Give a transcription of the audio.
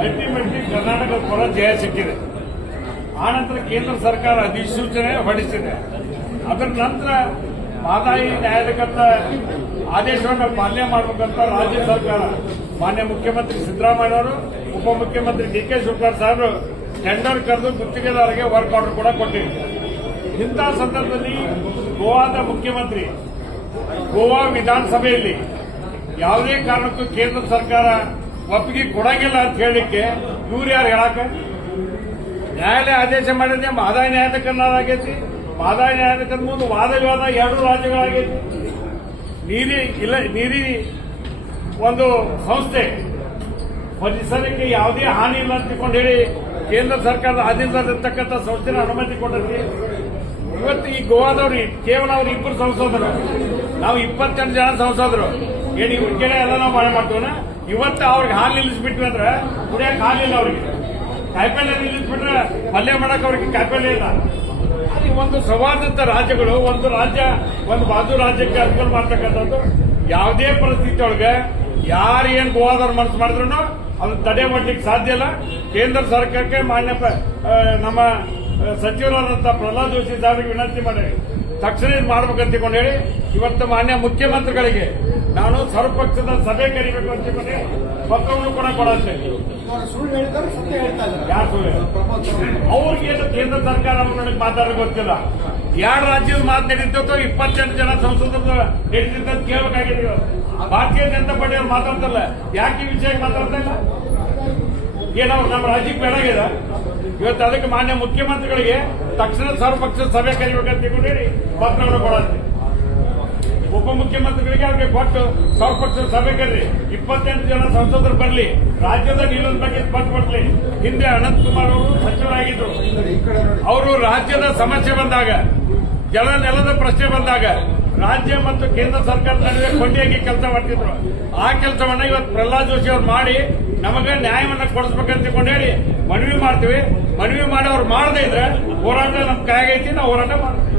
Ultimately Karnataka ಪರ ಜಯ ಸಿಕ್ಕಿದೆ. ಆನಂತರ ಕೇಂದ್ರ ಸರ್ಕಾರ ಅಧಿಸೂಚನೆ ಹೊರಡಿಸಿದೆ. ಅದರ ನಂತರ ಮಹದಾಯಿ ನ್ಯಾಯಾಲಯದ ಆದೇಶವನ್ನು ಪಾಲನೆ ಮಾಡಬೇಕಂತ ರಾಜ್ಯ ಸರ್ಕಾರ ಮಾನ್ಯ ಮುಖ್ಯಮಂತ್ರಿ ಸಿದ್ದರಾಮಯ್ಯ ಅವರು, ಉಪಮುಖ್ಯಮಂತ್ರಿ ಡಿ.ಕೆ. ಶಿವಕುಮಾರ್ ಸಾಹೇಬರು ಟೆಂಡರ್ ಕರೆದು ಗುತ್ತಿಗೆದಾರರಿಗೆ ವರ್ಕ್ ಆರ್ಡರ್ ಕೂಡ ಕೊಟ್ಟಿದ್ದಾರೆ. ಇಂತಹ ಸಂದರ್ಭದಲ್ಲಿ ಗೋವಾದ ಮುಖ್ಯಮಂತ್ರಿ ಗೋವಾ ವಿಧಾನಸಭೆಯಲ್ಲಿ ಯಾವುದೇ ಕಾರಣಕ್ಕೂ ಕೇಂದ್ರ ಸರ್ಕಾರ ಒಪ್ಪಿಗೆ ಕೊಡಂಗಿಲ್ಲ ಅಂತ ಹೇಳಲಿಕ್ಕೆ ಇವ್ರು ಯಾರು ಹೇಳಕ? ನ್ಯಾಯಾಲಯ ಆದೇಶ ಮಾಡಿದ್ರೆ ಮಹದಾಯಿ ನ್ಯಾಯಾಲಯಕ್ಕನ್ನಾಗೈತಿ. ಮಹದಾಯಿ ನ್ಯಾಯಾಲಯದ ಮುಂದೆ ವಾದ ವಿವಾದ ಎರಡು ರಾಜ್ಯಗಳಾಗೈತಿ. ನೀರಿ ಒಂದು ಸಂಸ್ಥೆ ಪರಿಸರಕ್ಕೆ ಯಾವುದೇ ಹಾನಿ ಇಲ್ಲ ಅಂತ ಹೇಳಿ ಕೇಂದ್ರ ಸರ್ಕಾರದ ಆಧೀನದಲ್ಲಿರ್ತಕ್ಕಂಥ ಸಂಸ್ಥೆನ ಅನುಮತಿ ಕೊಟ್ಟೈತಿ. ಇವತ್ತು ಈ ಗೋವಾದವ್ರು ಕೇವಲ ಅವ್ರು ಇಬ್ಬರು ಸಂಸದರು, ನಾವು 28 ಜನ ಸಂಸದರು. ಏನು ಇವ್ರ ಕೆಲ ಎಲ್ಲ ನಾವು ಮನೆ ಮಾಡ್ತೀವನ? ಇವತ್ತು ಅವ್ರಿಗೆ ಹಾಲು ನಿಲ್ಲಿಸ್ಬಿಟ್ವಿ ಅಂದ್ರೆ ಕುಡಿಯಕ್ಕೆ ಹಾಲಿಲ್ಲ ಅವ್ರಿಗೆ. ಕಾಯಿಪಲ್ಯ ನಿಲ್ಲಿಸ್ಬಿಟ್ರೆ ಪಲ್ಯ ಮಾಡಕ್ಕೆ ಅವ್ರಿಗೆ ಕಾಯಿಪಲ್ಯ ಇಲ್ಲ. ಅಲ್ಲಿ ಒಂದು ಸೌಹಾರ್ದತ ರಾಜ್ಯಗಳು, ಒಂದು ರಾಜ್ಯ ಒಂದು ಬಾಜು ರಾಜ್ಯಕ್ಕೆ ಅನುಕೂಲ ಮಾಡ್ತಕ್ಕಂಥದ್ದು. ಯಾವುದೇ ಪರಿಸ್ಥಿತಿ ಒಳಗೆ ಯಾರು ಏನ್ ಗೋವಾದವ್ರು ಮನಸ್ಸು ಮಾಡಿದ್ರು ಅದನ್ನ ತಡೆ ಮಾಡಲಿಕ್ಕೆ ಸಾಧ್ಯ ಇಲ್ಲ. ಕೇಂದ್ರ ಸರ್ಕಾರಕ್ಕೆ ಮಾನ್ಯ ನಮ್ಮ ಸಚಿವರಾದಂತಹ ಪ್ರಹ್ಲಾದ್ ಜೋಶಿ ಸಾಹೇಬರಿಗೆ ವಿನಂತಿ ಮಾಡಿ ತಕ್ಷಣ ಇದು ಮಾಡ್ಬೇಕಂತ ಹೇಳಿ ಇವತ್ತು ಮಾನ್ಯ ಮುಖ್ಯಮಂತ್ರಿಗಳಿಗೆ ನಾನು ಸರ್ವಪಕ್ಷದ ಸಭೆ ಕರಿಬೇಕು ಅಂತ ಪತ್ರವನ್ನು ಕೂಡ ಕೊಡುತ್ತೆ. ಯಾರು ಸುಳ್ಳು? ಅವ್ರಿಗೆ ಕೇಂದ್ರ ಸರ್ಕಾರ ಮಾತಾಡೋಕೆ ಗೊತ್ತಿಲ್ಲ. ಎರಡು ರಾಜ್ಯದ ಮಾತು ನಡೀತಿತ್ತು, 28 ಜನ ಸಂಸದರು ನಡೀತಿದ್ದ ಕೇಳಬೇಕಾಗಿದೆ. ಭಾರತೀಯ ಜನತಾ ಪಾರ್ಟಿ ಅವ್ರು ಮಾತಾಡ್ತಲ್ಲ, ಯಾಕೆ ಈ ವಿಷಯಕ್ಕೆ ಮಾತಾಡ್ತಾ ಇಲ್ಲ? ಏನವ್ರು ನಮ್ಮ ರಾಜ್ಯಕ್ಕೆ ಬೇಡಾಗಿದೆ? ಇವತ್ತು ಅದಕ್ಕೆ ಮಾನ್ಯ ಮುಖ್ಯಮಂತ್ರಿಗಳಿಗೆ ತಕ್ಷಣ ಸರ್ವಪಕ್ಷದ ಸಭೆ ಕರಿಬೇಕಂತ ಹೇಳಿ ಪತ್ರವನ್ನು ಕೊಡುತ್ತೆ. ಉಪಮುಖ್ಯಮಂತ್ರಿಗಳಿಗೆ ಅವ್ರಿಗೆ ಕೊಟ್ಟು ಸರ್ವಪಕ್ಷದ ಸಭೆ ಕರೀರಿ, 28 ಜನ ಸಂಸದರು ಬರಲಿ, ರಾಜ್ಯದ ನಿಲ್ಲದ ಬಗ್ಗೆ ಪತ್ರ ಕೊಡ್ಲಿ. ಹಿಂದೆ ಅನಂತಕುಮಾರ್ ಅವರು ಸಚಿವರಾಗಿದ್ರು. ಅವರು ರಾಜ್ಯದ ಸಮಸ್ಯೆ ಬಂದಾಗ, ಜಲ ನೆಲದ ಪ್ರಶ್ನೆ ಬಂದಾಗ ರಾಜ್ಯ ಮತ್ತು ಕೇಂದ್ರ ಸರ್ಕಾರದ ನಡುವೆ ಕೊಂಡಿಯಾಗಿ ಕೆಲಸ ಮಾಡ್ತಿದ್ರು. ಆ ಕೆಲಸವನ್ನ ಇವತ್ತು ಪ್ರಹ್ಲಾದ್ ಜೋಶಿ ಅವ್ರು ಮಾಡಿ ನಮಗೆ ನ್ಯಾಯವನ್ನ ಕೊಡಿಸ್ಬೇಕಂತ ಹೇಳಿ ಮನವಿ ಮಾಡ್ತೀವಿ. ಮನವಿ ಮಾಡಿ ಅವ್ರು ಮಾಡದೇ ಇದ್ರೆ ಹೋರಾಟ ನಮ್ ಕೈಯಾಗೈತಿ, ನಾವು ಹೋರಾಟ ಮಾಡ್ತೀವಿ.